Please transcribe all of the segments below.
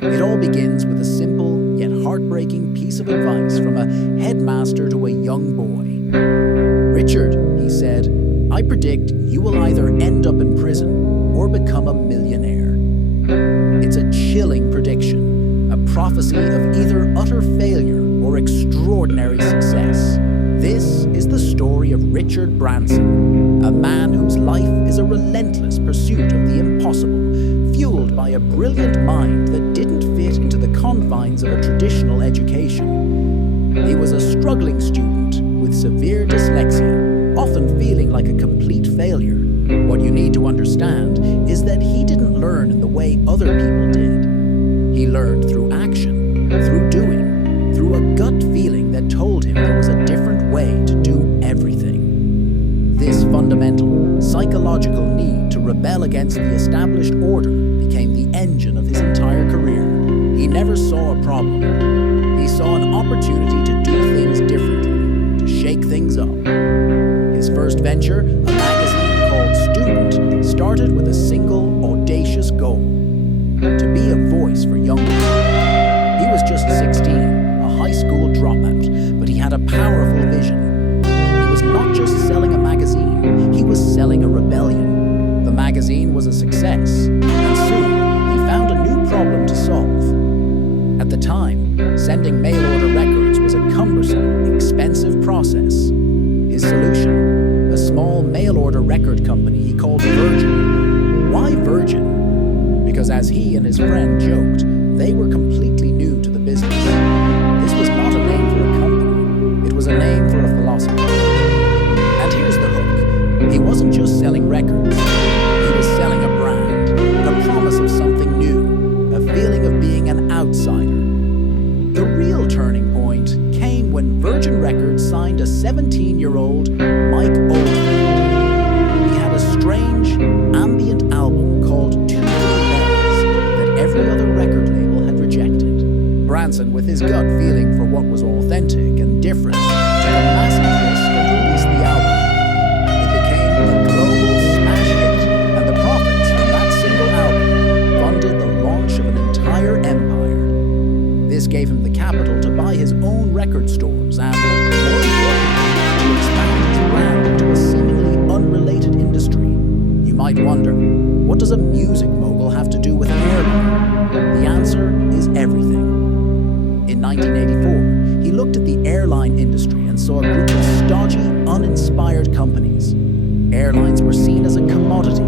It all begins with a simple yet heartbreaking piece of advice from a headmaster to a young boy. "Richard," he said, "I predict you will either end up in prison or become a millionaire." It's a chilling prediction, a prophecy of either utter failure or extraordinary success. This is the story of Richard Branson, a man whose life is a relentless pursuit of the impossible, fueled by a brilliant mind that didn't fit into the confines of a traditional education. He was a struggling student with severe dyslexia, often feeling like a complete failure. What you need to understand is that he didn't learn in the way other people did. He learned through action, through doing, through a gut feeling that told him there was a different way to do everything. This fundamental, psychological need to rebel against the established order became the engine of his entire career. He never saw a problem. He saw an opportunity to do things differently, to shake things up. His first venture, a magazine called Student, started with a single, audacious goal: to be a voice for young people. He was just 16, a high school dropout, but he had a powerful vision. He was not just selling a magazine, he was selling a rebellion. The magazine was a success, and soon he found a new problem to solve. At the time, sending mail-order records was a cumbersome, expensive process. His solution? A small mail-order record company he called Virgin. Why Virgin? Because as he and his friend joked, they were completely new to the business. This was not a name for a company, it was a name for a philosophy. And here's the hook. He wasn't just selling records, he was selling a brand, a promise of something new, a feeling of being an outsider. The real turning point came when Virgin Records signed a 17-year-old Mike Oldfield. He had a strange, ambient album called Two Little Bells that every other record label had rejected. Branson, with his gut feeling for what was authentic and different, took a massive risk and released the album. It became a global smash hit, and the profits from that single album funded the launch of an entire empire. This gave him the capital to buy his own record stores and, more importantly, to expand his brand into a seemingly unrelated industry. You might wonder, what does a music mogul have to do with an airline? The answer is everything. In 1984, he looked at the airline industry and saw a group of stodgy, uninspired companies. Airlines were seen as a commodity,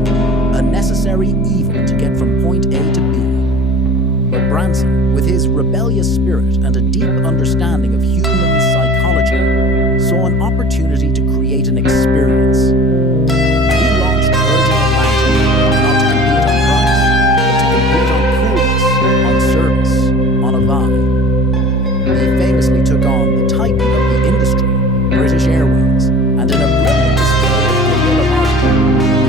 a necessary evil to get from point A to B. But Branson, with his rebellious spirit and a deep understanding of human psychology, saw an opportunity to create an experience. He launched Virgin Atlantic, not to compete on price, but to compete on coolness, on service, on a vibe. He famously took on the titan of the industry, British Airways, and in a brilliant display of guerrilla marketing,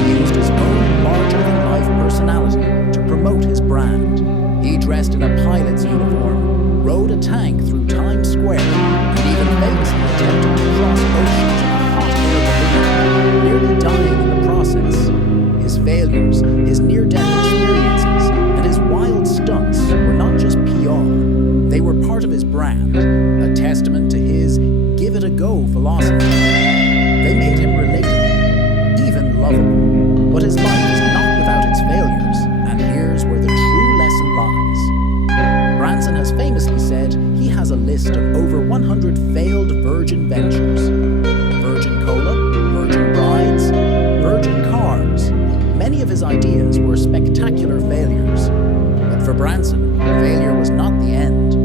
he used his own larger-than-life personality to promote his brand. He dressed in a pilot's uniform, rode a tank through Times Square, and even famously attempted to cross oceans in a hot air balloon, nearly dying in the process. His failures, his near-death experiences, and his wild stunts were not just PR. They were part of his brand, a testament to his give-it-a-go philosophy. They made him relatable, even lovable. But his life is not without its failures, and here's where the true lesson lies. Branson has famously said he has a list of over 100 failed Virgin ventures. Virgin Cola, Virgin Brides, Virgin Cars. Many of his ideas were spectacular failures. But for Branson, failure was not the end.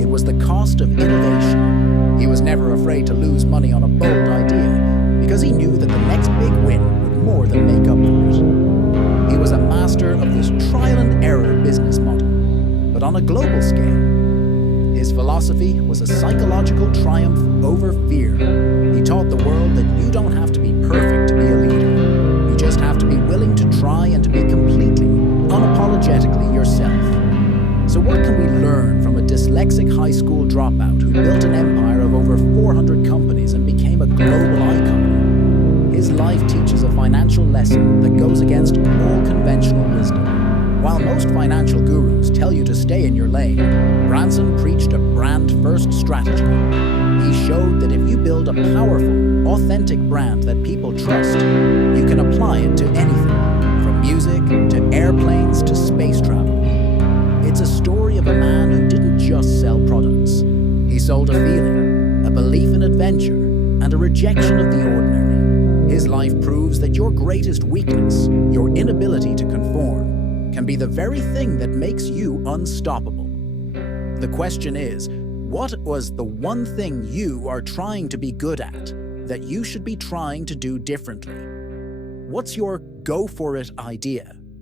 It was the cost of innovation. He was never afraid to lose money on a bold idea, because he knew that the next big win would more than make up for it. He was a master of this trial-and-error business model, but on a global scale. His philosophy was a psychological triumph over fear. He taught the world that you don't have to be perfect to be a leader. You just have to be willing to try and to be completely, unapologetically yourself. So what can we learn from a dyslexic high school dropout who built an empire of over 400 companies and became a global icon? His life teaches a financial lesson that goes against all conventional wisdom. While most financial gurus tell you to stay in your lane, Branson preached a brand-first strategy. He showed that if you build a powerful, authentic brand that people trust, you can apply it to anything, from music to airplanes to space travel. It's a story of a man who didn't just sell products. He sold a feeling, a belief in adventure, and a rejection of the ordinary. His life proves that your greatest weakness, your inability to conform, can be the very thing that makes you unstoppable. The question is, what was the one thing you are trying to be good at that you should be trying to do differently? What's your go for it idea?